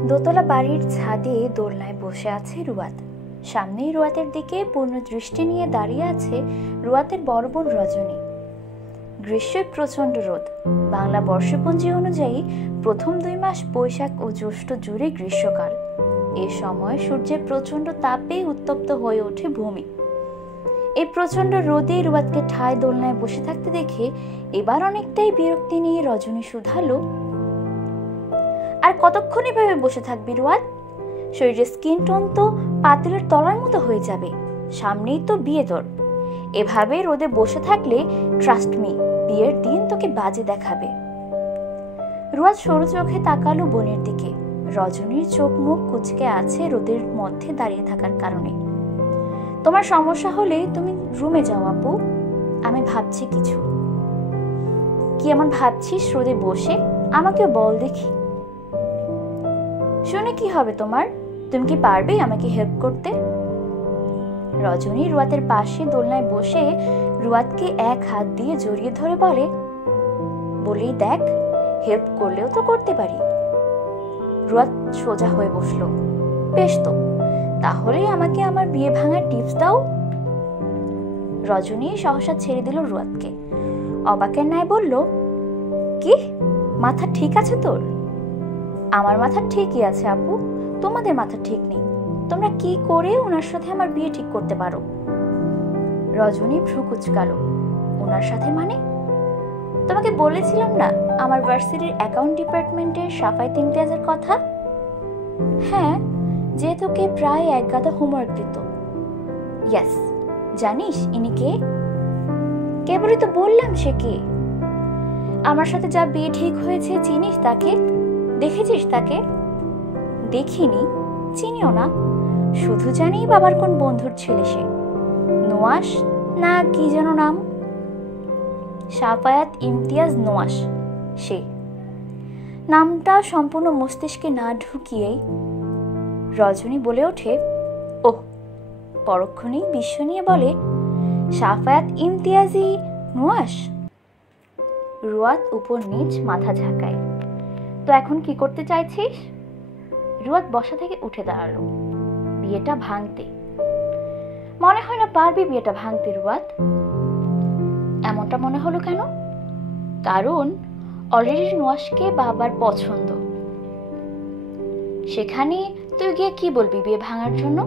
দোতলা বাড়ির ছাদে দোলনায় বসে আছে রুয়াত। সামনেই রুয়াতের দিকে পূর্ণ দৃষ্টি নিয়ে দাঁড়িয়ে আছে রুয়াতের বড় বোন রজনী। গ্রীষ্মের প্রচণ্ড রোদ। বাংলা বর্ষপঞ্জি অনুযায়ী প্রথম 2 মাস বৈশাখ ও জ্যৈষ্ঠ জুড়ে গ্রীষ্মকাল। এ সময় সূর্যের প্রচণ্ড তাপে উত্তপ্ত হয়ে ওঠে ভূমি। এই প্রচণ্ড রোদে রুয়াতকে ঠায় দোলনায় বসে থাকতে দেখে এবার অনেকটাই বিরক্তি নিয়ে রজনী শুধালো, আর কতক্ষণ এভাবে বসে থাকবি রুয়াত? শরীরের স্কিন টোন তো পাতিলের তলার মতো হয়ে যাবে। সামনেই তো বিয়ে তোর। এভাবে রোদে বসে থাকলে ট্রাস্ট মি, বিয়ের দিন তোকে বাজে দেখাবে। রুয়াত সরু চোখে তাকালো বোনের দিকে। রজনীর চোখ মুখ কুঁচকে আছে রোদের মধ্যে দাঁড়িয়ে থাকার কারণে। তোমার সমস্যা হলে তুমি রুমে যাও আপু, আমি ভাবছি কিছু। কি এমন ভাবছিস রোদে বসে? আমাকেও বল দেখি। শুনে কি হবে তোমার? তুমি কি পারবে আমাকে হেল্প করতে? রজনী রুয়াতের পাশে দোলনায় বসে রুয়াতকে এক হাত দিয়ে জড়িয়ে ধরে বলেই দেখ, হেল্প করলেও তো করতে পারি। রুয়াত সোজা হয়ে বসলো। বেশ তো, তাহলে আমাকে আমার বিয়ে ভাঙার টিপস দাও। রজনী সহসা ছেড়ে দিল রুয়াতকে। অবাকের ন্যায় বলল, কি মাথা ঠিক আছে তোর? আমার মাথা ঠিকই আছে আপু, তোমাদের মাথা ঠিক নেই। তোমরা কি করে ওনার সাথে আমার বিয়ে ঠিক করতে পারো? রজনী ভ্রু কুঁচকালো। ওনার সাথে মানে? তোমাকে বলেছিলাম না আমার ভার্সিটির অ্যাকাউন্ট ডিপার্টমেন্টের সাফায়েত ইমতিয়াজের কথা? হ্যাঁ, যে তোকে প্রায় এক গাদা হোমওয়ার্ক দিত। ইয়েস, জানিস ইনি কে? কেবলই তো বললাম সে কে। আমার সাথে যা বিয়ে ঠিক হয়েছে চিনিস তাকে? দেখেছিস তাকে? দেখিনি, চিনিও না। শুধু জানি বাবার কোন বন্ধুর ছেলে সে। নোয়াস না কি যেন নাম। সাফায়াত ইমতিয়াজ নোয়াস সে। নামটা সম্পূর্ণ মস্তিষ্কে না ঢুকিয়েই রজনী বলে ওঠে, ওহ। পরক্ষণেই বিশ্ব নিয়ে বলে, সাফায়াত ইমতিয়াজি নোয়াস। রুয়াত উপর নিচ মাথা ঝাঁকায়। তো এখন কি করতে চাইছিস? রুয়াত বসা থেকে উঠে দাঁড়ালো। বিয়েটা ভাঙতে। মনে হয় না পারবি বিয়েটা ভাঙতে রুয়াত। এমনটা মনে হলো কেন? কারণ অলরেডি নোয়াসকে বাবার পছন্দ। সেখানে তুই গিয়ে কি বলবি বিয়ে ভাঙার জন্য?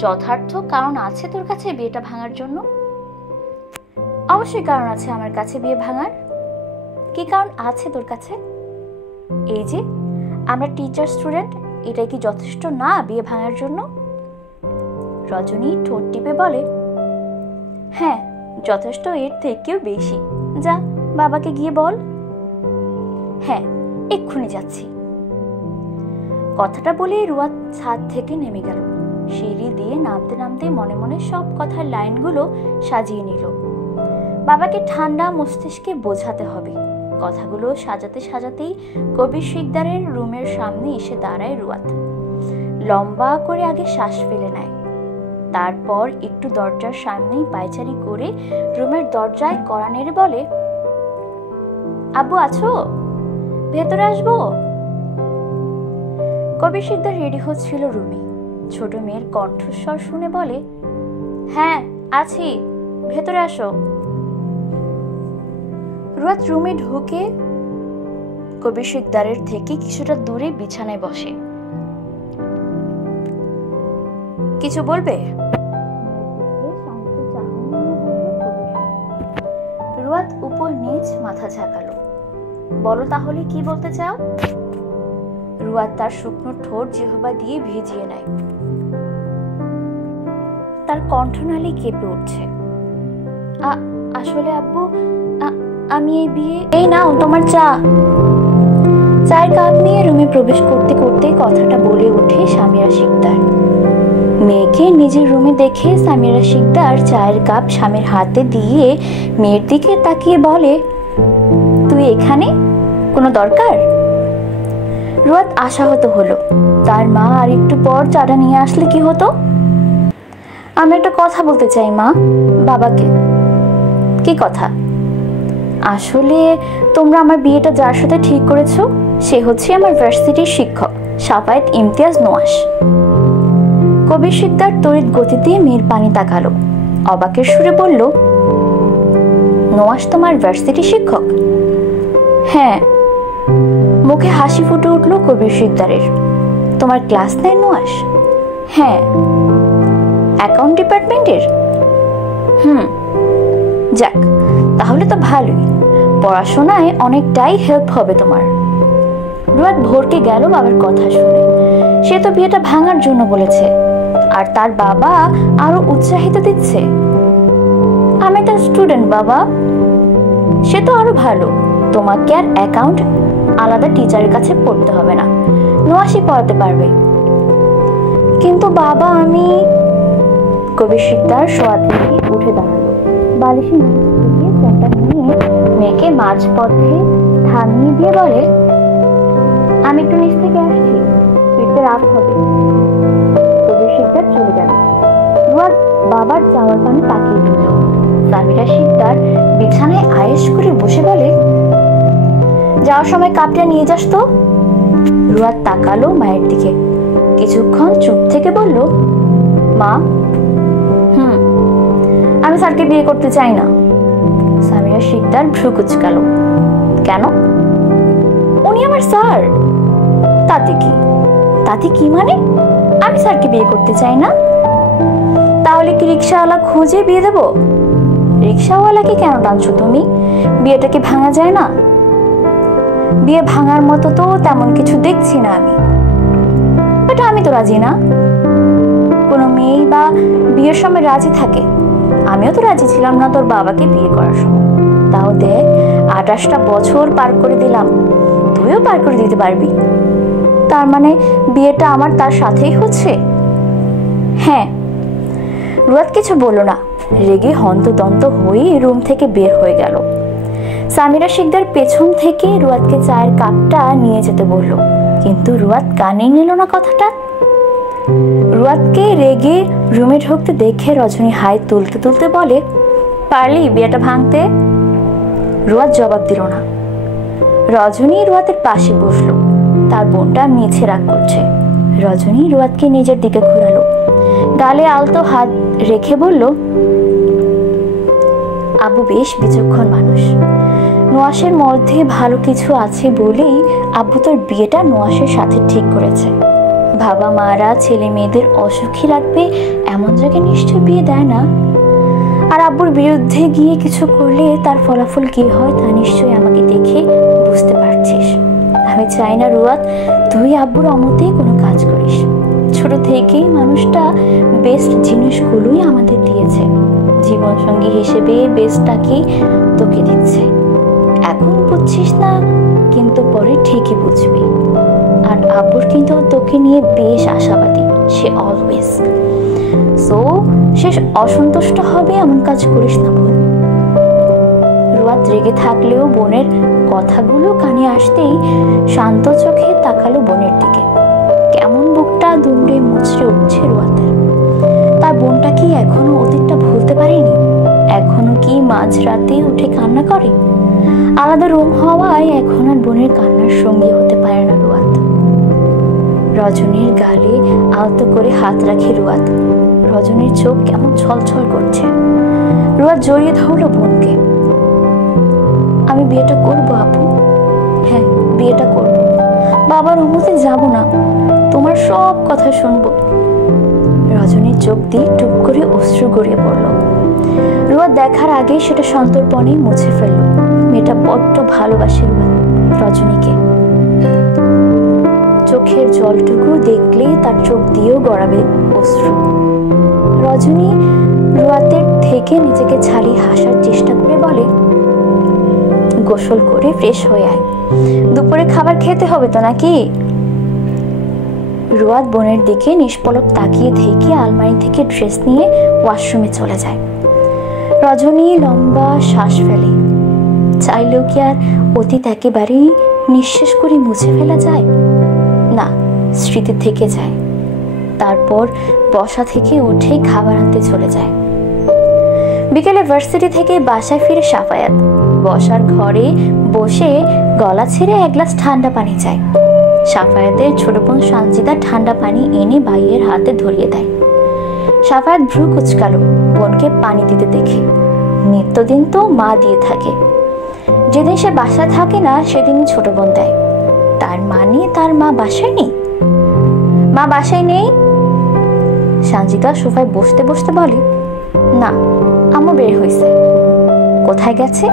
যথার্থ কারণ আছে তোর কাছে বিয়েটা ভাঙার জন্য? অবশ্যই কারণ আছে আমার কাছে বিয়ে ভাঙার। কি কারণ আছে তোর কাছে? এই যে আমরা টিচার স্টুডেন্ট, এটাই কি যথেষ্ট না বিয়ে ভাঙার জন্য? রজনী ঠোঁট টিপে বলে, হ্যাঁ যথেষ্ট, এর থেকেও বেশি। যা বাবাকে গিয়ে বল। হ্যাঁ, এক্ষুনি যাচ্ছি। কথাটা বলে রুয়াত ছাদ থেকে নেমে গেল। সিঁড়ি দিয়ে নামতে নামতে মনে মনে সব কথার লাইনগুলো সাজিয়ে নিল। বাবাকে ঠান্ডা মস্তিষ্কে বোঝাতে হবে। কথাগুলো সাজাতে সাজাতেই কবির শিকদারের রুমের সামনে এসে দাঁড়ায় রুয়াত। লম্বা করে আগে শ্বাস ফেলে নেয়। তারপর একটু দরজার সামনেই পায়চারি করে রুমের দরজায় কড়া নেড়ে বলে, আব্বু আছো? ভেতরে আসবো? কবির শিকদার রেডি হচ্ছিল রুমে। ছোট মেয়ের কণ্ঠস্বর শুনে বলে, হ্যাঁ আছি, ভেতরে আসো। রুয়াত রুমে ঢুকে কবির শিকদারের থেকে কিছুটা দূরে বিছানায় বসে। কিছু বলবে? রুয়াত উপর নিচ মাথা ঝাঁকালো। বলো তাহলে কি বলতে চাও? রুয়াত তার শুকনো ঠোঁট জিহ্বা দিয়ে ভিজিয়ে নেয়। তার কণ্ঠনালী কেঁপে উঠছে। আসলে আব্বু, আমি এই নাও তোমার চা। চায়ের কাপ নিয়ে রুমে প্রবেশ করতে করতে কথাটা বলে ওঠে সামিরা শিকদার। মেয়েকে নিজের রুমে দেখে সামিরা শিকদার চায়ের কাপ স্বামীর হাতে দিয়ে মেয়ের দিকে তাকিয়ে বলে, তুই এখানে? কোনো দরকার? রুয়াত আশাহত হলো। তার মা আর একটু পর চাটা নিয়ে আসলে কি হতো? আমি একটা কথা বলতে চাই মা, বাবাকে। কি কথা? আসলে তোমরা আমার বিয়েটা যার সাথে ঠিক করেছো সে হচ্ছে আমার ভার্সিটির শিক্ষক সাফায়েত, ইমতিয়াজ, নোয়াস। কবির শিকদার তড়িৎ গতিতে মেয়ের পানি তাকালো, অবাকের সুরে বলল, নোয়াস তোমার ভার্সিটি শিক্ষক? হ্যাঁ। মুখে হাসি ফুটে উঠল কবির শিকদারের। তোমার ক্লাস নেয় নোয়াস? হ্যাঁ। অ্যাকাউন্ট ডিপার্টমেন্টের? যাক, তাহলে তো ভালোই, পড়াশোনায় অনেকটাই হেল্প হবে তোমার। রুয়াদ ভরকে গেল বাবার কথা শুনে। সে তো বিয়েটা ভাঙার জন্য বলেছে, আর তার বাবা আরো উৎসাহিত দিচ্ছে। আমি তার স্টুডেন্ট বাবা। সে তো আরো ভালো, তোমাকে আর অ্যাকাউন্ট আলাদা টিচারের কাছে পড়তে হবে না, নোয়াসই পড়াতে পারবে। কিন্তু বাবা, আমি। কবির শিকদার শোয়া থেকে উঠে দাঁড়ালো, বালিশে নিচে ফোনটা নিয়ে মেয়েকে মাঝপথে থামিয়ে দিয়ে বলে, আমি একটু নিচ থেকে আসছি, ফিরতে রাত হবে। কবির শিকদার চলে গেল। রুয়াদ বাবার যাওয়ার পানে তাকিয়ে রইল। সামিরা শিকদার বিছানায় আয়েশ করে বসে বলে, যাওয়ার সময় কাপটা নিয়ে যাস তো। রুয়াদ তাকালো মায়ের দিকে, কিছুক্ষণ চুপ থেকে বলল, মা, আমি স্যারকে বিয়ে করতে চাই না। সামিরা শিকদার ভ্রু কুঁচকাল। কেন? উনি আমার স্যার। তাতে কি? তাতে কি মানে? আমি স্যারকে বিয়ে করতে চাই না? তাহলে কি রিক্সাওয়ালা খুঁজে বিয়ে দেব? রিক্সাওয়ালাকে কেন টানছো তুমি? বিয়েটাকে ভাঙা যায় না? বিয়ে ভাঙার মতো তো তেমন কিছু দেখছি না আমি। বাট আমি তো রাজি না। কোনো মেয়ে বা বিয়ের সময় রাজি থাকে? আমিও তো রাজি ছিলাম না তোর বাবাকে বিয়ে করার সময়। তাও দেখ, 28টা বছর পার করে দিলাম, তুইও পার করে দিতে পারবি। তার মানে বিয়েটা আমার তার সাথেই হচ্ছে? হ্যাঁ। রুয়াদ কিছু বলল না, রেগে হন্তদন্ত হয়ে রুম থেকে বের হয়ে গেল। সামিরা শিকদার পেছন থেকে রুয়াদকে চায়ের কাপটা নিয়ে যেতে বলল, কিন্তু রুয়াদ কানে নিল না কথাটা। রুয়াদকে রেগে রুমে ঢুকতে দেখে রজনী হাই তুলতে তুলতে বলে, পারলি বিয়েটা ভাঙতে? রুয়াদ জবাব দিল না। রজনী রুয়াদের পাশে বসলো, তার বোনটা মিছে রাগ করছে। রজনী রুয়াদকে নিজের দিকে ঘোরালো, গালে আলতো হাত রেখে বলল, আব্বু বেশ বিচক্ষণ মানুষ। নোয়াসের মধ্যে ভালো কিছু আছে বলেই আব্বু তোর বিয়েটা নোয়াসের সাথে ঠিক করেছে। বাবা মারা ছেলে মেয়েদের অসুখী রাখবে এমন জায়গায় নিশ্চয় বিয়ে দেয় না। আর আব্বুর বিরুদ্ধে গিয়ে কিছু করলে তার ফলাফল কি হয় তা নিশ্চয়ই আমাকে দেখে বুঝতে পারছিস। আমি চাই না রুয়াদ তুই আব্বুর অমতেই কোনো কাজ করিস। ছোট থেকেই মানুষটা বেস্ট জিনিসগুলোই আমাদের দিয়েছে, জীবনসঙ্গী হিসেবে বেস্টটাকেই তোকে দিচ্ছে। এখন বুঝছিস না, কিন্তু পরে ঠিকই বুঝবি। আর আব্বুর কিন্তু তোকে নিয়ে বেশ আশাবাদী, সে অলওয়েজ। সো সে অসন্তুষ্ট হবে এমন কাজ করিস না বোন। রুয়াদ রেগে থাকলেও বোনের কথাগুলো কানে আসতেই শান্ত চোখে তাকালো বোনের দিকে। কেমন বুকটা দুমড়ে মুচড়ে উঠছে রুয়াদের। তার বোনটা কি এখনো অতীতটা ভুলতে পারেনি? এখনো কি মাঝরাতে উঠে কান্না করে? আলাদা রুম হওয়ায় এখন আর বোনের কান্নার সঙ্গী হতে পারে না রুয়াদ। রজনীর গালে আলতো করে হাত রাখে রুয়াদ। রজনীর চোখ কেমন ছলছল করছে। রুয়াদ জড়িয়ে ধরল বোনকে। আমি বিয়েটা করবো আপু। হ্যাঁ, বিয়েটা করব। বাবার অনুমতি যাব না, তোমার সব কথা শুনবো। রজনীর চোখ দিয়ে টুপ করে অশ্রু গড়িয়ে পড়ল। রুয়াদ দেখার আগে সেটা সন্তর্পণে মুছে ফেলল। মেয়েটা বড্ড ভালোবাসে রুয়াদ রজনীকে। চোখের জলটুকু দেখলে তার চোখ দিয়েও গড়াবে অশ্রু। রজনী রুয়াদের থেকে নিজেকে ছাড়িয়ে হাসার চেষ্টা করে বলে, গোসল করে ফ্রেশ হয়ে আয়, দুপুরে খাবার খেতে হবে তো নাকি? রুয়াদ বোনের দিকে নিষ্পলক তাকিয়ে থেকে আলমারি থেকে ড্রেস নিয়ে ওয়াশরুমে চলে যায়। রজনী লম্বা শ্বাস ফেলে। চাইলেও কি আর অতীত একেবারেই নিঃশেষ করে মুছে ফেলা যায়? না, স্মৃতি থেকে যায়। তারপর বসা থেকে উঠে খাবার আনতে চলে যায়। বিকেলে ভার্সিটি থেকে বাসায় ফিরে সাফায়াত বসার ঘরে বসে গলা ছেড়ে এক গ্লাস ঠান্ডা পানি চায়। সাফায়াতের ছোট বোন সানজিদা ঠান্ডা পানি এনে ভাইয়ের হাতে ধরিয়ে দেয়। সাফায়াত ভ্রু কুচকালো বোনকে পানি দিতে দেখে। নিত্যদিন তো মা দিয়ে থাকে, যেদিন সে বাসায় থাকে না সেদিনই ছোট বোন দেয়। তার মানে তার মা বাসায় নেই? মা বাসায় নেই? সানজিদা সোফায় বসতে বসতে বলে, না, আম্মু বের হয়েছে। কোথায় গেছে?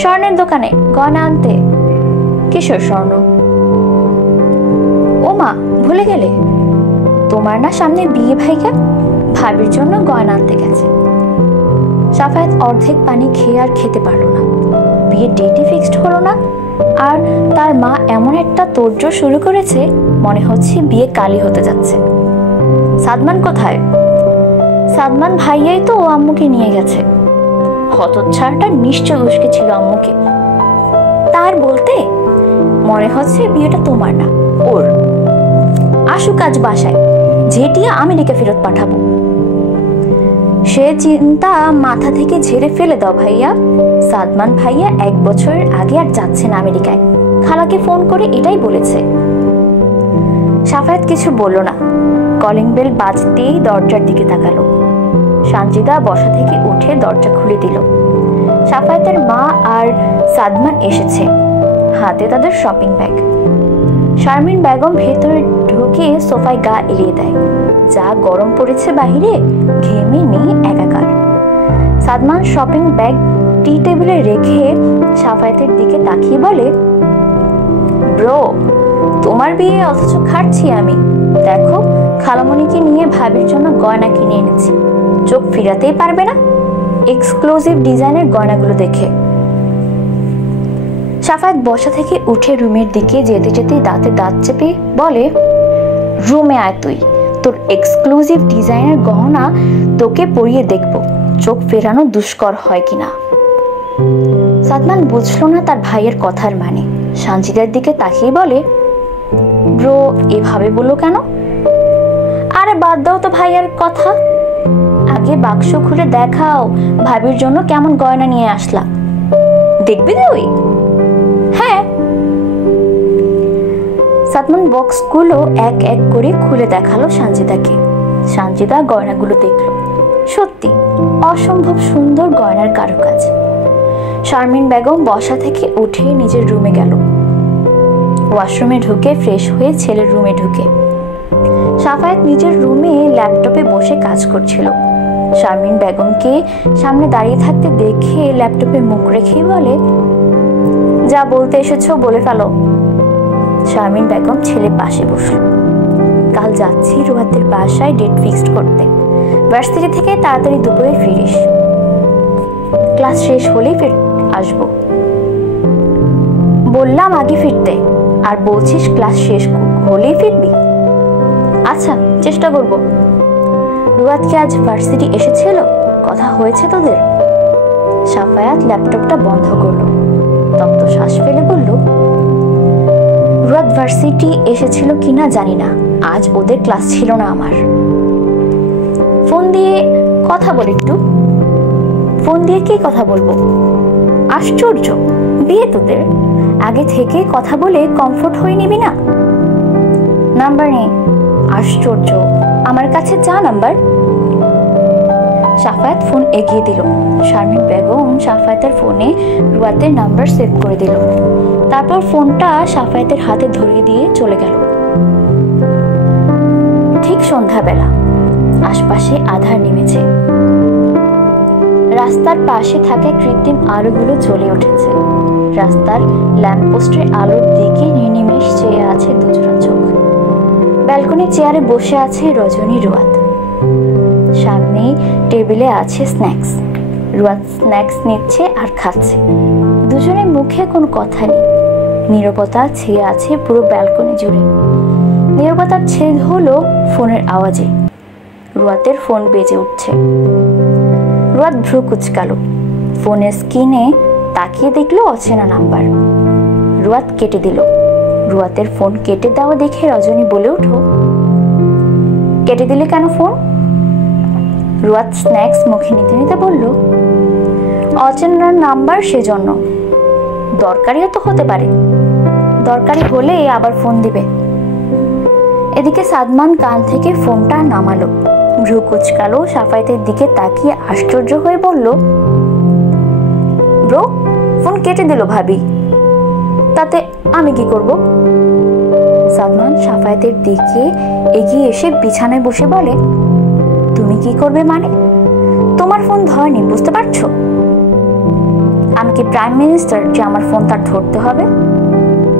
স্বর্ণের দোকানে গয়না আনতে। কিসের স্বর্ণ? ও মা, ভুলে গেলে? তোমার না সামনে বিয়ে ভাইকা, ভাবির জন্য গয়না আনতে গেছে। সাফায়াত অর্ধেক পানি খেয়ে আর খেতে পারলো না। বিয়ের ডেটই ফিক্সড হলো না, আর তার মা এমন একটা তোড়জোড় শুরু করেছে, মনে হচ্ছে বিয়ে কালই হতে যাচ্ছে। সাদমান কোথায়? সাদমান ভাইয়াই তো ও আম্মুকে নিয়ে গেছে। হতচ্ছাড়টা নিশ্চয় উস্কে ছিল আম্মুকে। তার বলতে মনে হচ্ছে বিয়েটা তোমার না, ওর। আসুক আজ বাসায়, ঝেঁটিয়ে আমেরিকা ফেরত পাঠাবো। সে চিন্তা মাথা থেকে ঝেড়ে ফেলে দাও ভাইয়া। সাদমান ভাইয়া 1 বছরের আগে আর যাচ্ছেন আমেরিকায়। খালাকে ফোন করে এটাই বলেছে। সাফায়াত কিছু বলল না। কলিং বেল বাজতেই দরজার দিকে তাকালো। সানজিদা বসা থেকে উঠে দরজা খুলে দিল। সাফায়াতের মা আর সাদমান এসেছে, হাতে তাদের শপিং ব্যাগ। শারমিন বেগম ভেতরে ঢুকে সোফায় গা এলিয়ে দেয়। যা গরম পড়েছে বাহিরে, ঘেমে নেই একাকার। সাদমান শপিং ব্যাগ টি টেবিলে রেখে সাফায়াতের দিকে তাকিয়ে বলে, ব্রো, তোমার বিয়ে অথচ খাটছি আমি। দেখো, খালামণিকে নিয়ে ভাবির জন্য গয়না কিনে এনেছি। চোখ ফিরাতেই পারবে না এক্সক্লুসিভ ডিজাইনের গয়নাগুলো দেখে। সাফায়াত বসা থেকে উঠে রুমের দিকে যেতে যেতে দাঁতে দাঁত চেপে বলে, রুমে আয় তুই, তোর এক্সক্লুসিভ ডিজাইনের গহনা তোকে পরিয়ে দেখব, চোখ ফেরানো দুষ্কর হয় কিনা। সাদমান বুঝলো না তার ভাইয়ের কথার মানে। সানজিদার দিকে তাকিয়ে বলে, ব্রো এভাবে বললো কেন? আরে বাদ দাও তো ভাইয়ার কথা, আগে বাক্স খুলে দেখাও ভাবির জন্য কেমন গয়না নিয়ে আসলা। দেখবি তুই? হ্যাঁ। সাদমান বক্সগুলো এক এক করে খুলে দেখালো সানজিদাকে। সানজিদা গয়নাগুলো দেখলো। সত্যি অসম্ভব সুন্দর গয়নার কারুকাজ। শারমিন বেগম বসা থেকে উঠে নিজের রুমে গেল। ওয়াশরুমে ঢুকে ফ্রেশ হয়ে ছেলের রুমে ঢুকে সাফায়াত নিজের রুমে ল্যাপটপে বসে কাজ করছিল। শারমিন বেগমকে সামনে দাঁড়িয়ে থাকতে দেখে ল্যাপটপে মুখ রেখে বলে, যা বলতে এসেছো বলে ফেলো। শারমিন বেগম ছেলে পাশে বসল। কাল যাচ্ছি রুহাতের বাসায় ডেট ফিক্সড করতে। ভার্সিটি থেকে তাড়াতাড়ি দুপুরে ফিরিস। ক্লাস শেষ হলেই আসবো। বললাম আগে ফিরতে, আর বলছিস ক্লাস শেষ হলেই ফিরবি? আচ্ছা, চেষ্টা করব। রুহাত কি আজ ভার্সিটি এসেছিল? কথা হয়েছে তোদের? সাফায়াত ল্যাপটপটা বন্ধ করলো, তপ্ত শ্বাস ফেলে বলল, রুহাত ভার্সিটি এসেছিল কিনা জানি না, আজ ওদের ক্লাস ছিল না আমার। ফোন দিয়ে কথা বল একটু। ফোন দিয়ে কি কথা বলবো? আশ্চর্য, বিয়ে তোদের, আগে থেকে কথা বলে কমফোর্ট হয়ে নিবি না? নাম্বার নেই। আশ্চর্য, আমার কাছে চা নাম্বার। সাফায়াত ফোন এগিয়ে দিল। শারমিন বেগম সাফায়াতের ফোনে রুয়াতের নাম্বার সেভ করে দিল। তারপর ফোনটা সাফায়াতের হাতে ধরিয়ে দিয়ে চলে গেল। ঠিক সন্ধ্যাবেলা, আশপাশে আধার নেমেছে। রাস্তার পাশে থাকা কৃত্রিম আলোগুলো জ্বলে উঠেছে। রাস্তার ল্যাম্পপোস্টের আলোর দিকে নির্নিমেষ চেয়ে আছে দুজোড়া চোখ। ব্যালকনি চেয়ারে বসে আছে রজনী রুয়াত। সামনে টেবিলে আছে স্ন্যাক্স। রুয়াত স্ন্যাক্স নিচ্ছে আর খাচ্ছে। দুজনের মুখে কোনো কথা নেই। নীরবতা ছেয়ে আছে পুরো ব্যালকনি জুড়ে। নীরবতার ছেদ হলো ফোনের আওয়াজে। রুয়াতের ফোন বেজে উঠছে। রুয়াত ভ্রু কুচকালো। ফোনের স্ক্রিনে তাকিয়ে দেখলো অচেনা নাম্বার। রুয়াত কেটে দিল। রুয়াতের ফোন কেটে দেওয়া দেখে রজনী বলে উঠো, কেটে দিলে কেন ফোন? রুয়াত স্ন্যাক্স মুখে নিতে নিতে বলল, অচেনা নাম্বার, সেজন্য। দরকারিও তো হতে পারে। দরকারি হলে আবার ফোন দিবে। এদিকে সাদমান কান থেকে ফোনটা নামালো, ভ্রু কুচকালো, সাফায়েতের দিকে তাকিয়ে আশ্চর্য হয়ে বলল, ব্রো, ফোন কেটে দিল ভাবি, তাতে আমি কি করব? সাদমান সাফায়েতের দিকে এগিয়ে এসে বিছানায় বসে বলে, তুমি কি করবে মানে? তোমার ফোন ধরেনি, বুঝতে পারছো? আমি কি প্রাইম মিনিস্টার যে আমার ফোন তার ধরতে হবে?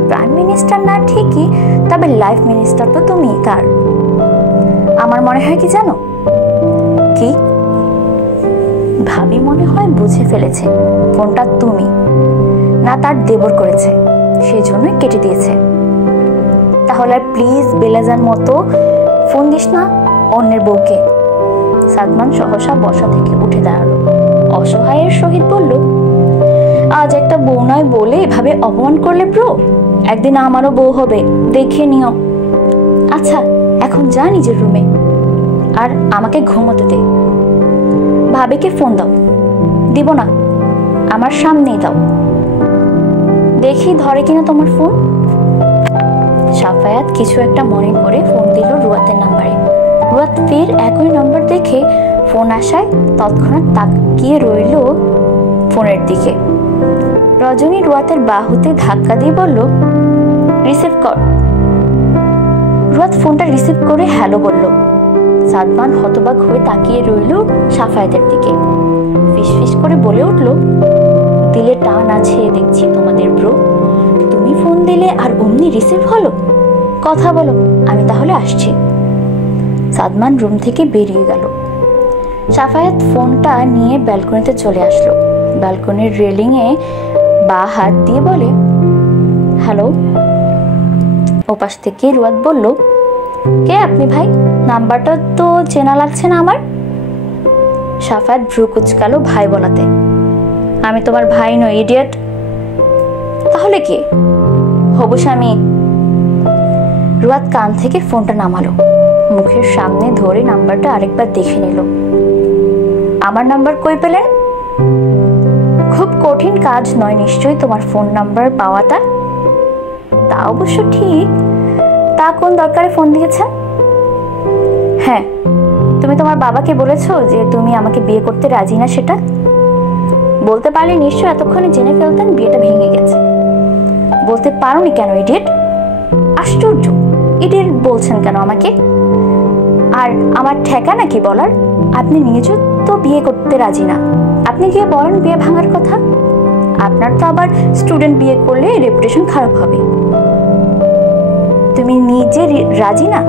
প্রাইম মিনিস্টার না ঠিকই, তবে লাইফ মিনিস্টার তো তুমি তার। আমার মনে হয় কি জানো? কি? ভাবি মনে হয় বুঝে ফেলেছে ফোনটা তুমি না তার দেবর করেছে, সেই জন্যই কেটে দিয়েছে। তাহলে আর প্লিজ বেলাজার মতো ফোন দিস না অন্যের বউকে। সাদমান সহসা বসা থেকে উঠে দাঁড়ালো, অসহায়ের সহিত বলল, আজ একটা বউ নয় বলে এভাবে অপমান করলে ব্রো, একদিন আমারও বউ হবে, দেখে নিও। আচ্ছা এখন যা নিজের রুমে, আর আমাকে ঘুমোতে দে। ভাবিকে ফোন দাও। দিব না, আমার সামনেই দাও, দেখি ধরে কিনা তোমার ফোন। সাফায়াত কিছু একটা মনে করে ফোন দিল রুয়াতের নাম্বারে। রুয়াত ফের একই নম্বর দেখে ফোন আসায় তৎক্ষণাৎ তাকিয়ে রইল ফোনের দিকে। রজনী রুয়াতের বাহুতে ধাক্কা দিয়ে বলল, রিসিভ কর। রুয়াত ফোনটা রিসিভ করে হ্যালো বলল। সাদমান হতবাক হয়ে তাকিয়ে রইল সাফায়েতের দিকে, ফিসফিস করে বলে উঠল, দিলে টান আছে দেখছি তোমাদের ব্রো, তুমি ফোন দিলে আর অমনি রিসিভ হলো। কথা বলো, আমি তাহলে আসছি। সাদমান রুম থেকে বেরিয়ে গেল। সাফায়েত ফোনটা নিয়ে ব্যালকনিতে চলে আসলো। ব্যালকনির রেলিংয়ে বা হাত দিয়ে বলে, হ্যালো। ওপাশ থেকে রুয়াত বলল, কে আপনি ভাই? নাম্বারটা তো চেনা লাগছে না আমার। সাফায়েত ভ্রু কুচকালো ভাই বলাতে। আমি তোমার ভাই নই, ইডিয়েট। তাহলে কে? হবু স্বামী। রুয়াত কান থেকে ফোনটা নামালো, মুখের সামনে ধরে নাম্বারটা আরেকবার দেখে নিল। আমার নাম্বার কই পেলেন? খুব কঠিন কাজ নয় নিশ্চয়ই তোমার ফোন নাম্বার পাওয়াটা। তা অবশ্য ঠিক, তা কোন দরকারে ফোন দিয়েছেন? হ্যাঁ, তুমি তোমার বাবাকে বলেছো যে তুমি আমাকে বিয়ে করতে রাজি না সেটা? বলতে পারলে নিশ্চয় এতক্ষণে জেনে ফেলতেন বিয়েটা ভেঙে গেছে। বলতে পারোনি কেন ইডিয়েট? আশ্চর্য, ইডিয়েট বলছেন কেন আমাকে? আর আমার ঠেকা নাকি বলার? আপনি নিজেও তো বিয়ে করতে রাজি না, আপনি গিয়ে বলেন বিয়ে ভাঙার কথা। আপনার তো আবার স্টুডেন্ট বিয়ে করলে রেপুটেশন খারাপ হবে। তুমি নিজে রাজি না?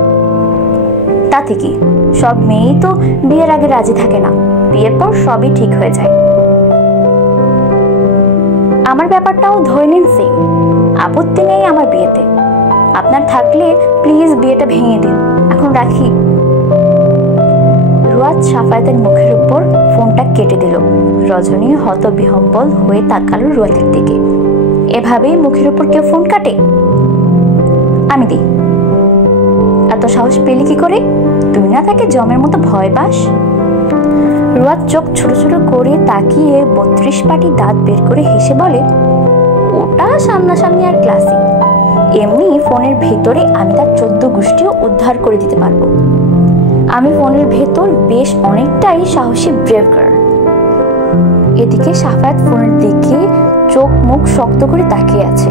তাতে কি, সব মেয়েই তো বিয়ের আগে রাজি থাকে না, বিয়ের পর সবই ঠিক হয়ে যায়। আমার ব্যাপারটাও ধরে নিন সেম, আপত্তি নেই আমার বিয়েতে। আপনার থাকলে প্লিজ বিয়েটা ভেঙে দিন, এখন রাখি। রুয়াত সাফায়েতের মুখের উপর ফোনটা কেটে দিল। রজনী হতবিহ্বল হয়ে তাকালো রুয়াতের দিকে। এভাবেই মুখের উপর কেউ ফোন কাটে? আমি দিই। এত সাহস পেলি কি করে? তুই না তাকে জমের মতো ভয় পাস? রুয়াত চোখ ছোট ছোট করে তাকিয়ে 32 পাটি দাঁত বের করে হেসে বলে, ওটা সামনাসামনি আর ক্লাসিক। এমনি ফোনের ভেতরে আমি তার 14 গোষ্ঠীও উদ্ধার করে দিতে পারবো। আমি ফোনের ভেতর বেশ অনেকটাই সাহসী ব্রেভ গার্ল। এদিকে সাফায়েত ফোনের দিকে চোখ মুখ শক্ত করে তাকিয়ে আছে।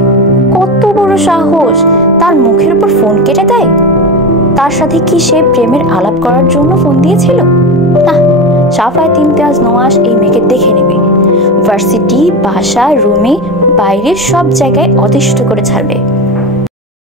কত বড় সাহস, তার মুখের উপর ফোন কেটে দেয়। তার সাথে কি সে প্রেমের আলাপ করার জন্য ফোন দিয়েছিল? না, সাফায়েত ইমতিয়াজ নওয়াজ এই মেয়েকে দেখে নেবে, ভার্সিটি, বাসা, রুমে, বাইরে সব জায়গায় অতিষ্ঠ করে ছাড়বে।